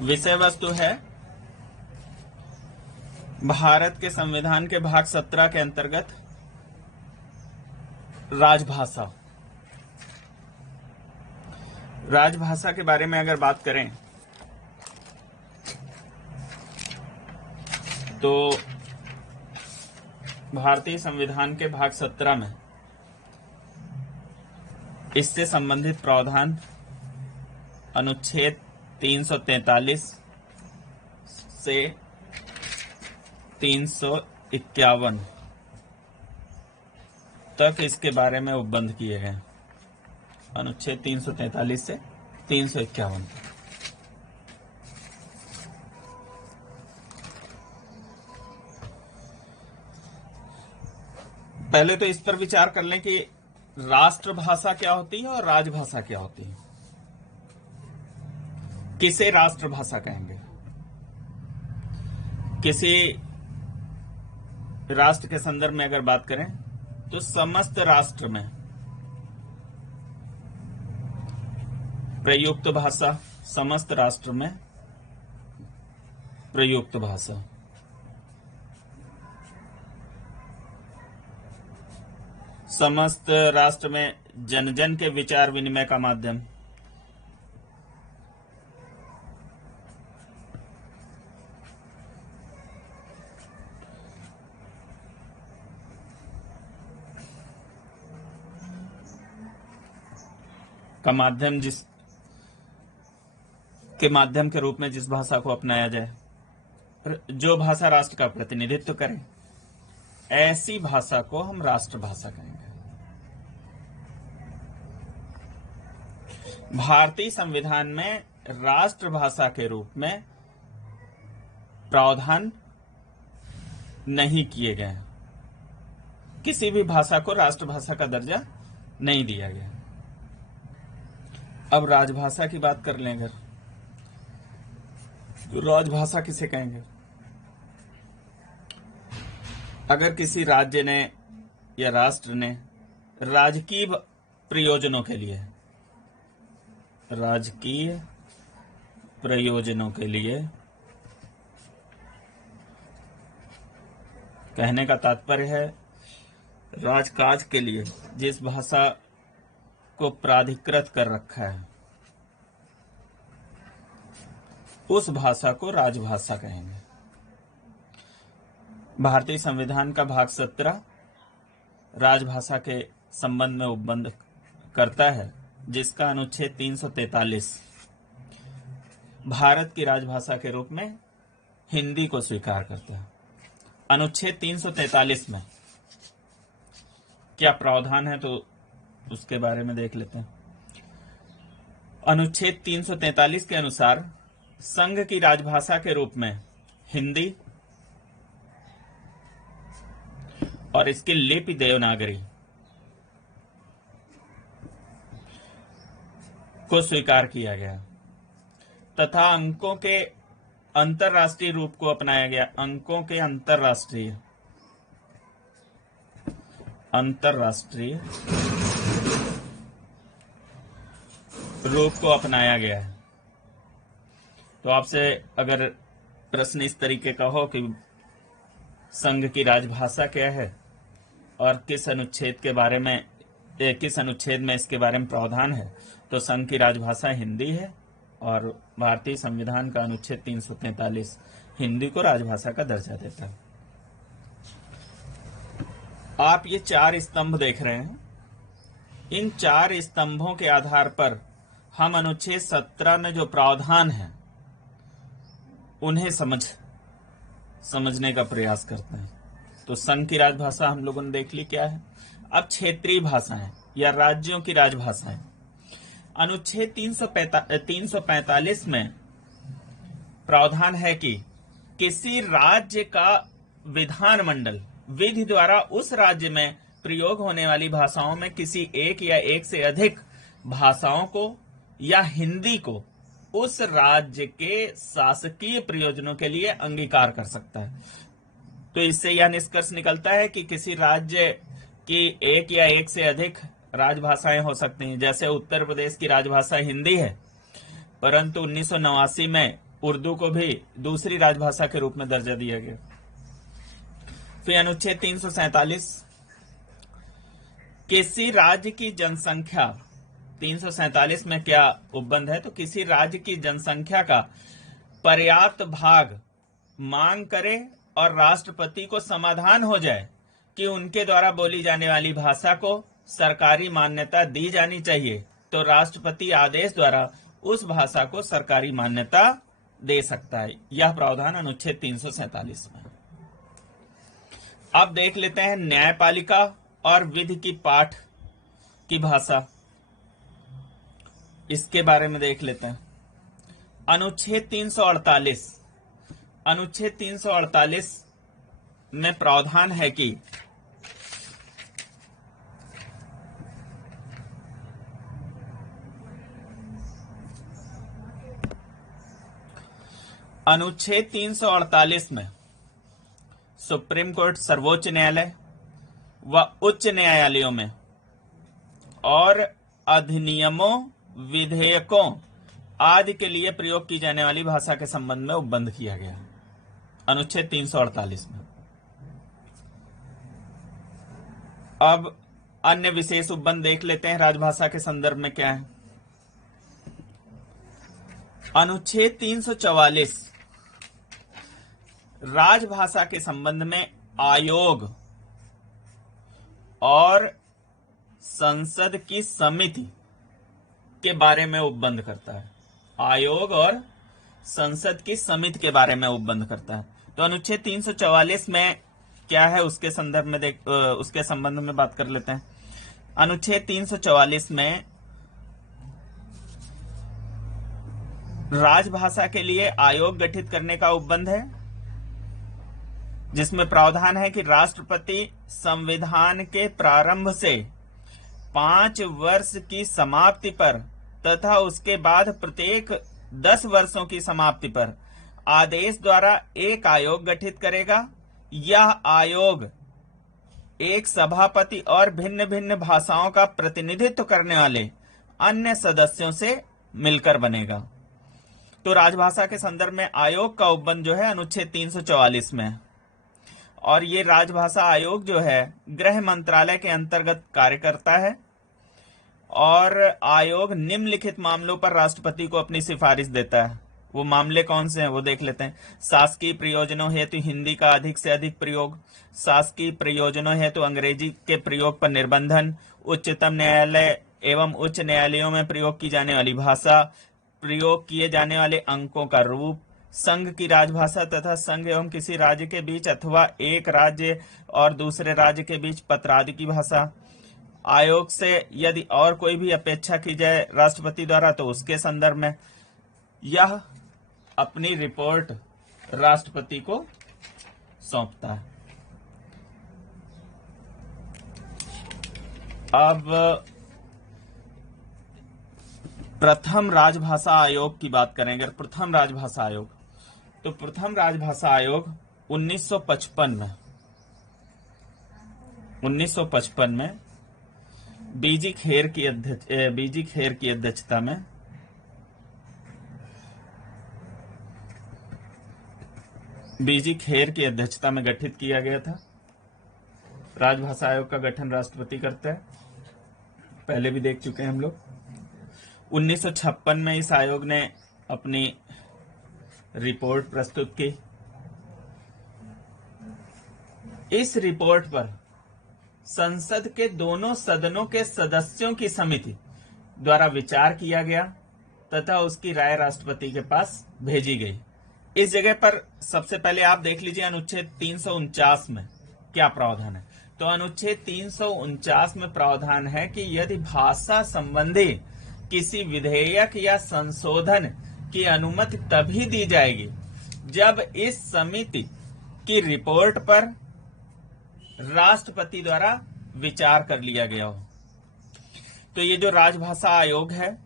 विषय वस्तु है भारत के संविधान के भाग 17 के अंतर्गत राजभाषा। राजभाषा के बारे में अगर बात करें तो भारतीय संविधान के भाग 17 में इससे संबंधित प्रावधान अनुच्छेद 343 से 351 तक इसके बारे में उपबंध किए गए। अनुच्छेद 343 से 351 पहले तो इस पर विचार कर लें कि राष्ट्रभाषा क्या होती है और राजभाषा क्या होती है। किसे राष्ट्रभाषा कहेंगे? किसी राष्ट्र के संदर्भ में अगर बात करें तो समस्त राष्ट्र में प्रयुक्त भाषा, समस्त राष्ट्र में प्रयुक्त भाषा। समस्त राष्ट्र में जन जन के विचार विनिमय का माध्यम। का माध्यम जिस के माध्यम के रूप में जिस भाषा को अपनाया जाए, जो भाषा राष्ट्र का प्रतिनिधित्व करे, ऐसी भाषा को हम राष्ट्रभाषा कहेंगे। भारतीय संविधान में राष्ट्रभाषा के रूप में प्रावधान नहीं किए गए। किसी भी भाषा को राष्ट्रभाषा का दर्जा नहीं दिया गया। अब राजभाषा की बात कर लें अगर, तो राजभाषा किसे कहेंगे? अगर किसी राज्य ने या राष्ट्र ने राजकीय प्रयोजनों के लिए, राजकीय प्रयोजनों के लिए, कहने का तात्पर्य है राजकाज के लिए जिस भाषा को प्राधिकृत कर रखा है, उस भाषा को राजभाषा कहेंगे। भारतीय संविधान का भाग 17 राजभाषा के संबंध में उपबंध करता है, जिसका अनुच्छेद 343 भारत की राजभाषा के रूप में हिंदी को स्वीकार करता है। अनुच्छेद 343 में क्या प्रावधान है तो उसके बारे में देख लेते हैं। अनुच्छेद 343 के अनुसार संघ की राजभाषा के रूप में हिंदी और इसकी लिपि देवनागरी को स्वीकार किया गया तथा अंकों के अंतरराष्ट्रीय रूप को अपनाया गया। अंकों के अंतरराष्ट्रीय रूप को अपनाया गया है। तो आपसे अगर प्रश्न इस तरीके का हो कि संघ की राजभाषा क्या है और किस अनुच्छेद के बारे में, किस अनुच्छेद में इसके बारे में प्रावधान है, तो संघ की राजभाषा हिंदी है और भारतीय संविधान का अनुच्छेद 343 हिंदी को राजभाषा का दर्जा देता है। आप ये 4 स्तंभ देख रहे हैं। इन 4 स्तंभों के आधार पर हम अनुच्छेद 17 में जो प्रावधान है उन्हें समझने का प्रयास करते हैं। तो संघ की राजभाषा हम लोगों ने देख ली क्या है। अब क्षेत्रीय भाषाएं या राज्यों की राजभाषाएं। अनुच्छेद 345 में प्रावधान है कि किसी राज्य का विधानमंडल विधि द्वारा उस राज्य में प्रयोग होने वाली भाषाओं में किसी एक या एक से अधिक भाषाओं को या हिंदी को उस राज्य के शासकीय प्रयोजनों के लिए अंगीकार कर सकता है। तो इससे यह निष्कर्ष निकलता है कि किसी राज्य की एक या एक से अधिक राजभाषाएं हो सकती हैं। जैसे उत्तर प्रदेश की राजभाषा हिंदी है, परंतु 1989 में उर्दू को भी दूसरी राजभाषा के रूप में दर्जा दिया गया। फिर अनुच्छेद 347, किसी राज्य की जनसंख्या, 347 में क्या उपबंध है, तो किसी राज्य की जनसंख्या का पर्याप्त भाग मांग करे और राष्ट्रपति को समाधान हो जाए कि उनके द्वारा बोली जाने वाली भाषा को सरकारी मान्यता दी जानी चाहिए, तो राष्ट्रपति आदेश द्वारा उस भाषा को सरकारी मान्यता दे सकता है। यह प्रावधान अनुच्छेद 347 में। अब देख लेते हैं न्यायपालिका और विधि की पाठ की भाषा, इसके बारे में देख लेते हैं। अनुच्छेद 348, अनुच्छेद 348 में प्रावधान है कि अनुच्छेद 348 में सुप्रीम कोर्ट, सर्वोच्च न्यायालय व उच्च न्यायालयों में और अधिनियमों, विधेयकों आदि के लिए प्रयोग की जाने वाली भाषा के संबंध में उपबंध किया गया। अनुच्छेद 348 में। अब अन्य विशेष उपबंध देख लेते हैं राजभाषा के संदर्भ में क्या है। अनुच्छेद 344 राजभाषा के संबंध में आयोग और संसद की समिति के बारे में उपबंध करता है। आयोग और संसद की समिति के बारे में उपबंध करता है। तो अनुच्छेद 344 में क्या है उसके संदर्भ में उसके संबंध में बात कर लेते हैं। अनुच्छेद 344 में राजभाषा के लिए आयोग गठित करने का उपबंध है, जिसमें प्रावधान है कि राष्ट्रपति संविधान के प्रारंभ से 5 वर्ष की समाप्ति पर तथा उसके बाद प्रत्येक 10 वर्षों की समाप्ति पर आदेश द्वारा एक आयोग गठित करेगा। यह आयोग एक सभापति और भिन्न भिन्न भाषाओं का प्रतिनिधित्व करने वाले अन्य सदस्यों से मिलकर बनेगा। तो राजभाषा के संदर्भ में आयोग का उपबंध जो है अनुच्छेद 344 में है। और ये राजभाषा आयोग जो है गृह मंत्रालय के अंतर्गत कार्य करता है और आयोग निम्नलिखित मामलों पर राष्ट्रपति को अपनी सिफारिश देता है। वो मामले कौन से हैं वो देख लेते हैं। शासकीय प्रयोजनों हेतु हिंदी का अधिक से अधिक प्रयोग, शासकीय प्रयोजनों हेतु अंग्रेजी के प्रयोग पर निर्बंधन, उच्चतम न्यायालय एवं उच्च न्यायालयों में प्रयोग की जाने वाली भाषा, प्रयोग किए जाने वाले अंकों का रूप, संघ की राजभाषा तथा संघ एवं किसी राज्य के बीच अथवा एक राज्य और दूसरे राज्य के बीच पत्र आदि की भाषा। आयोग से यदि और कोई भी अपेक्षा की जाए राष्ट्रपति द्वारा तो उसके संदर्भ में यह अपनी रिपोर्ट राष्ट्रपति को सौंपता है। अब प्रथम राजभाषा आयोग की बात करेंगे। प्रथम राजभाषा आयोग, तो प्रथम राजभाषा आयोग 1955 में बीजी खेर की अध्यक्षता में गठित किया गया था। राजभाषा आयोग का गठन राष्ट्रपति करता है, पहले भी देख चुके हैं हम लोग। 1956 में इस आयोग ने अपनी रिपोर्ट प्रस्तुत की। इस रिपोर्ट पर संसद के दोनों सदनों के सदस्यों की समिति द्वारा विचार किया गया तथा उसकी राय राष्ट्रपति के पास भेजी गई। इस जगह पर सबसे पहले आप देख लीजिए अनुच्छेद 349 में क्या प्रावधान है। तो अनुच्छेद 349 में प्रावधान है कि यदि भाषा संबंधी किसी विधेयक या संशोधन की अनुमति तभी दी जाएगी जब इस समिति की रिपोर्ट पर राष्ट्रपति द्वारा विचार कर लिया गया हो। तो ये जो राजभाषा आयोग है,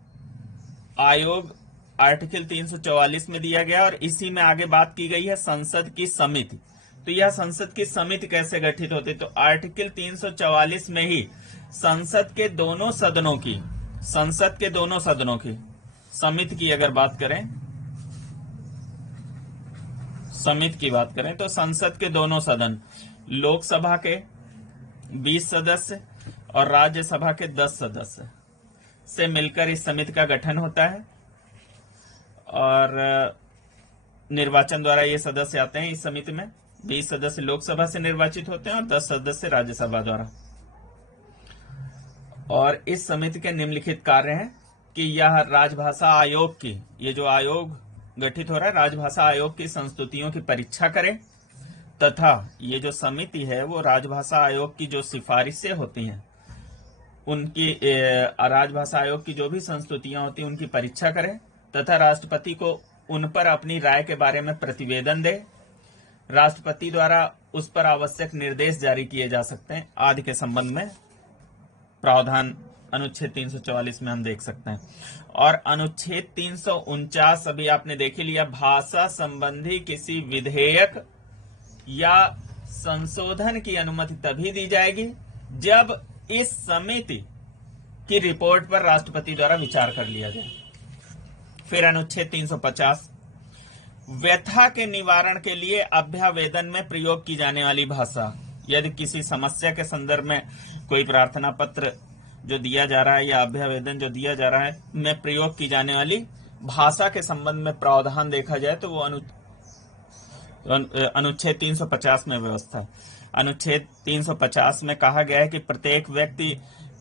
आयोग आर्टिकल 344 में दिया गया और इसी में आगे बात की गई है संसद की समिति। तो यह संसद की समिति कैसे गठित होती, तो आर्टिकल 344 में ही संसद के दोनों सदनों की समिति की अगर बात करें समिति की बात करें तो संसद के दोनों सदन, लोकसभा के 20 सदस्य और राज्यसभा के 10 सदस्य से मिलकर इस समिति का गठन होता है और निर्वाचन द्वारा ये सदस्य आते हैं इस समिति में। 20 सदस्य लोकसभा से निर्वाचित होते हैं और 10 सदस्य राज्यसभा द्वारा। और इस समिति के निम्नलिखित कार्य हैं कि यह राजभाषा आयोग की, ये जो आयोग गठित हो रहा है, राजभाषा आयोग की संस्तुतियों की परीक्षा करे तथा ये जो समिति है वो राजभाषा आयोग की जो सिफारिशें होती हैं उनकी, राजभाषा आयोग की जो भी संस्तुतियां होती हैं उनकी परीक्षा करे तथा राष्ट्रपति को उन पर अपनी राय के बारे में प्रतिवेदन दे। राष्ट्रपति द्वारा उस पर आवश्यक निर्देश जारी किए जा सकते हैं आदि के संबंध में प्रावधान अनुच्छेद 344 में हम देख सकते हैं। और अनुच्छेद 349 अभी आपने देख ही लिया, भाषा संबंधी किसी विधेयक या संशोधन की अनुमति तभी दी जाएगी जब इस समिति की रिपोर्ट पर राष्ट्रपति द्वारा विचार कर लिया जाए। फिर अनुच्छेद 350, व्यथा के निवारण के लिए अभ्यावेदन में प्रयोग की जाने वाली भाषा। यदि किसी समस्या के संदर्भ में कोई प्रार्थना पत्र जो दिया जा रहा है या अभ्यावेदन जो दिया जा रहा है में प्रयोग की जाने वाली भाषा के संबंध में प्रावधान देखा जाए तो वो अनुच्छेद 350 में व्यवस्था है। अनुच्छेद 350 में कहा गया है कि प्रत्येक व्यक्ति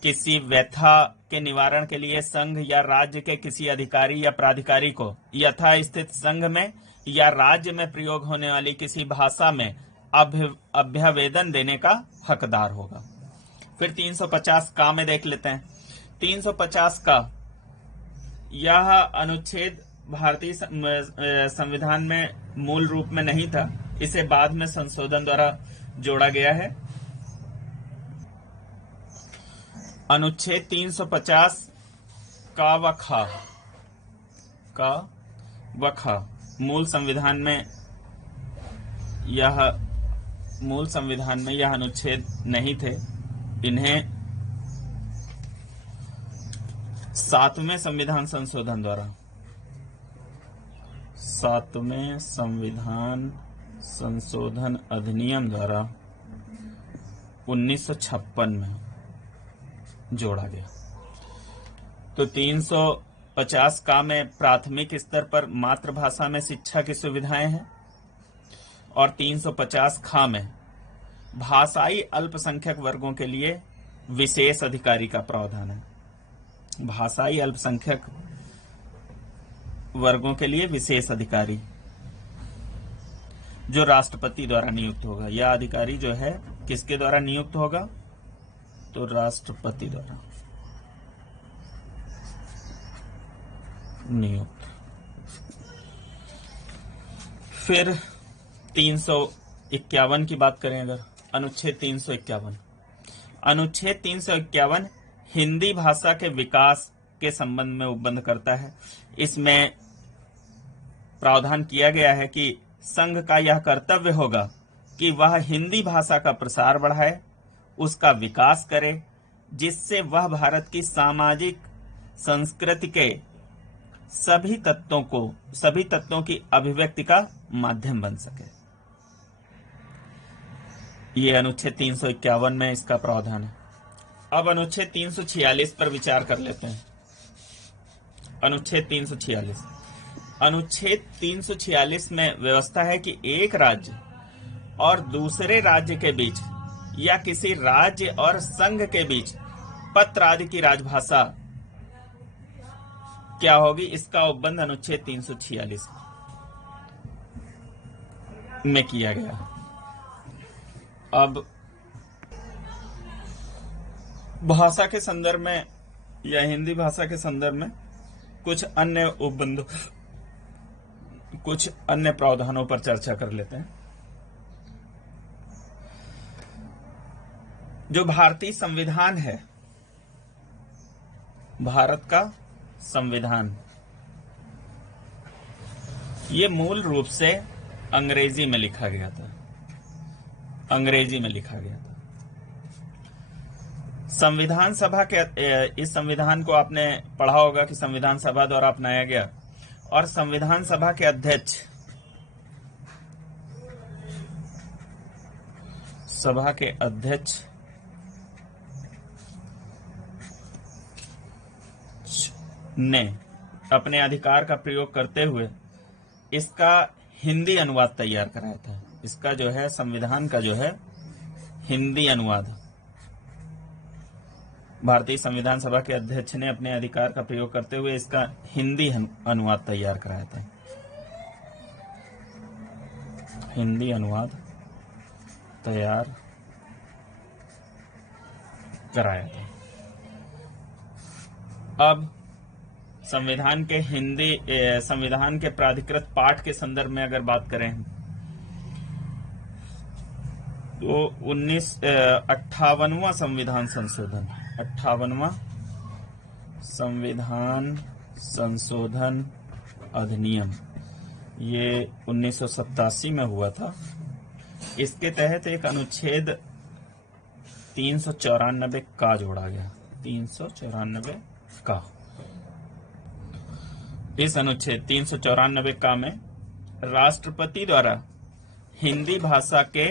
किसी व्यथा के निवारण के लिए संघ या राज्य के किसी अधिकारी या प्राधिकारी को यथास्थित संघ में या राज्य में प्रयोग होने वाली किसी भाषा में अभ्यावेदन देने का हकदार होगा। फिर 350 का में देख लेते हैं। 350 का यह अनुच्छेद भारतीय संविधान में मूल रूप में नहीं था, इसे बाद में संशोधन द्वारा जोड़ा गया है। अनुच्छेद 350 का व ख मूल संविधान में यह अनुच्छेद नहीं थे। इन्हें 7वें संविधान संशोधन द्वारा 7वें संविधान संशोधन अधिनियम द्वारा 1956 में जोड़ा गया। तो 350 का में प्राथमिक स्तर पर मातृभाषा में शिक्षा की सुविधाएं हैं और 350 खा में भाषाई अल्पसंख्यक वर्गों के लिए विशेष अधिकारी का प्रावधान है। भाषाई अल्पसंख्यक वर्गों के लिए विशेष अधिकारी जो राष्ट्रपति द्वारा नियुक्त होगा। यह अधिकारी जो है किसके द्वारा नियुक्त होगा? तो राष्ट्रपति द्वारा नियुक्त। फिर 351 की बात करें अगर, अनुच्छेद 351 हिंदी भाषा के विकास के संबंध में उपबंध करता है। इसमें प्रावधान किया गया है कि संघ का यह कर्तव्य होगा कि वह हिंदी भाषा का प्रसार बढ़ाए, उसका विकास करे, जिससे वह भारत की सामाजिक संस्कृति के सभी तत्वों की अभिव्यक्ति का माध्यम बन सके। ये अनुच्छेद 351 में इसका प्रावधान है। अब अनुच्छेद 346 पर विचार कर लेते हैं। अनुच्छेद 346 में व्यवस्था है कि एक राज्य और दूसरे राज्य के बीच या किसी राज्य और संघ के बीच पत्र आदि की राजभाषा क्या होगी, इसका उपबंध अनुच्छेद 346 में किया गया। अब भाषा के संदर्भ में या हिंदी भाषा के संदर्भ में कुछ अन्य उपबंधों, कुछ अन्य प्रावधानों पर चर्चा कर लेते हैं। जो भारतीय संविधान है, भारत का संविधान, ये मूल रूप से अंग्रेजी में लिखा गया था। संविधान सभा के इस संविधान को आपने पढ़ा होगा कि संविधान सभा द्वारा अपनाया गया और संविधान सभा के अध्यक्ष सभा के अध्यक्ष ने अपने अधिकार का प्रयोग करते हुए इसका हिंदी अनुवाद तैयार कराया था। इसका जो है संविधान का जो है हिंदी अनुवाद भारतीय संविधान सभा के अध्यक्ष ने अपने अधिकार का प्रयोग करते हुए इसका हिंदी अनुवाद तैयार कराया था। हिंदी अनुवाद तैयार कराया था। अब संविधान के प्राधिकृत पाठ के संदर्भ में अगर बात करें तो 58वां संविधान संशोधन 58वां संविधान संशोधन अधिनियम ये 1987 में हुआ था। इसके तहत एक अनुच्छेद 394 का जोड़ा गया। 394 का इस अनुच्छेद 394 का में राष्ट्रपति द्वारा हिंदी भाषा के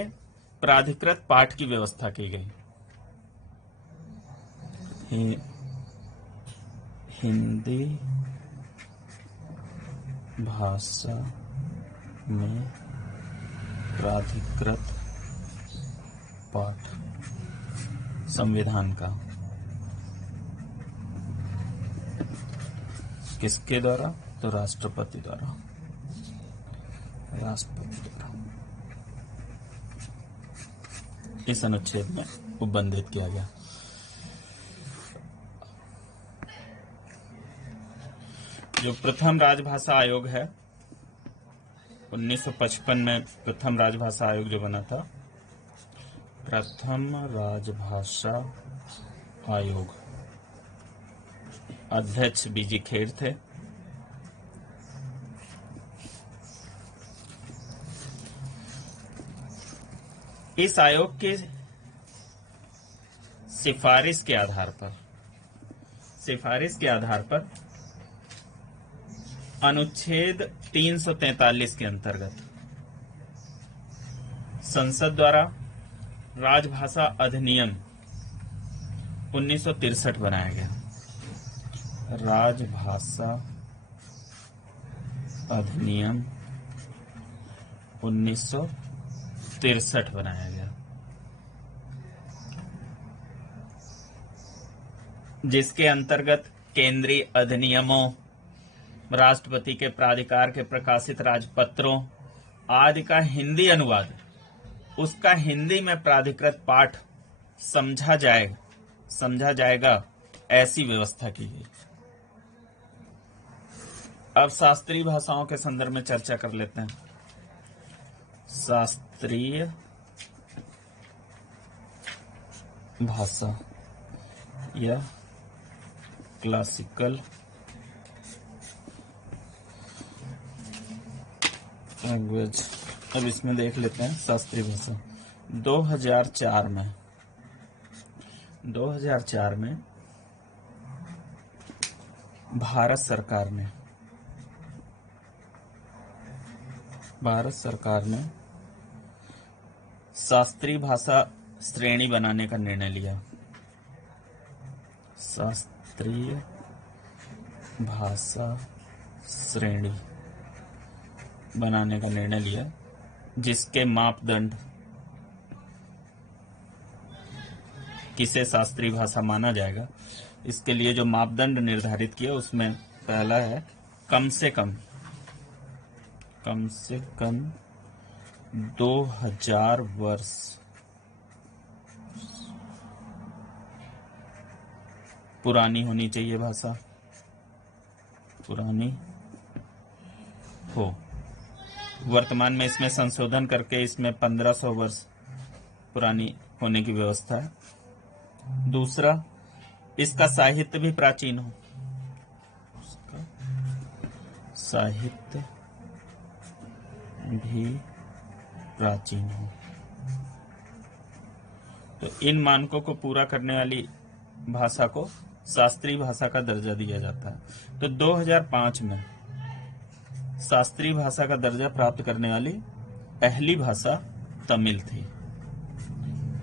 प्राधिकृत पाठ की व्यवस्था की गई। हिंदी भाषा में प्राधिकृत पाठ संविधान का किसके द्वारा? तो राष्ट्रपति द्वारा। इस अनुच्छेद में उपबंधित किया गया। जो प्रथम राजभाषा आयोग है 1955 में प्रथम राजभाषा आयोग जो बना था, प्रथम राजभाषा आयोग अध्यक्ष बीजी खेर थे। इस आयोग की सिफारिश के आधार पर अनुच्छेद 343 के अंतर्गत संसद द्वारा राजभाषा अधिनियम 1963 बनाया गया। राजभाषा अधिनियम 1963 बनाया गया, जिसके अंतर्गत केंद्रीय अधिनियमों, राष्ट्रपति के प्राधिकार के प्रकाशित राजपत्रों आदि का हिंदी अनुवाद, उसका हिंदी में प्राधिकृत पाठ समझा जाएगा, ऐसी व्यवस्था की गई। अब शास्त्रीय भाषाओं के संदर्भ में चर्चा कर लेते हैं। शास्त्रीय भाषा या क्लासिकल लैंग्वेज। अब इसमें देख लेते हैं शास्त्रीय भाषा। 2004 में भारत सरकार ने शास्त्रीय भाषा श्रेणी बनाने का निर्णय लिया। शास्त्रीय भाषा श्रेणी बनाने का निर्णय लिया, जिसके मापदंड किसे शास्त्रीय भाषा माना जाएगा, इसके लिए जो मापदंड निर्धारित किया उसमें पहला है कम से कम 2000 वर्ष पुरानी होनी चाहिए भाषा, पुरानी हो। वर्तमान में इसमें संशोधन करके इसमें 1500 वर्ष पुरानी होने की व्यवस्था है। दूसरा, इसका साहित्य भी प्राचीन हो, साहित्य भी प्राचीन हो। तो इन मानकों को पूरा करने वाली भाषा को शास्त्रीय भाषा का दर्जा दिया जाता है। तो 2005 में शास्त्रीय भाषा का दर्जा प्राप्त करने वाली पहली भाषा तमिल थी।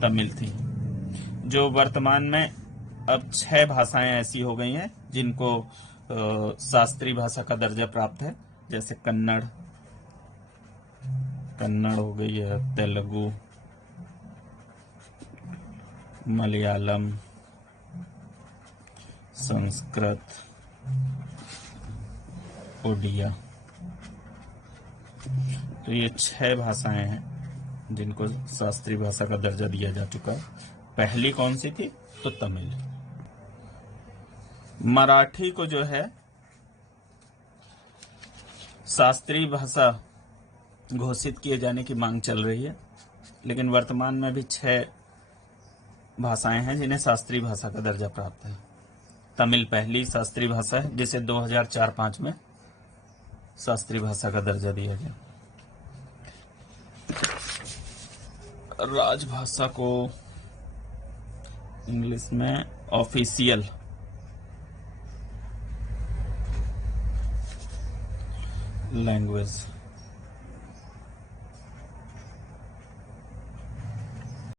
तमिल थी, जो वर्तमान में अब 6 भाषाएं ऐसी हो गई हैं जिनको शास्त्रीय भाषा का दर्जा प्राप्त है, जैसे कन्नड़ हो गई है, तेलुगु, मलयालम, संस्कृत, उड़िया। तो ये 6 भाषाएं हैं जिनको शास्त्रीय भाषा का दर्जा दिया जा चुका है। पहली कौन सी थी? तो तमिल। मराठी को जो है शास्त्रीय भाषा घोषित किए जाने की मांग चल रही है, लेकिन वर्तमान में भी 6 भाषाएं हैं जिन्हें शास्त्रीय भाषा का दर्जा प्राप्त है। तमिल पहली शास्त्रीय भाषा है जिसे 2004-05 में शास्त्रीय भाषा का दर्जा दिया गया। राजभाषा को इंग्लिश में ऑफिशियल लैंग्वेज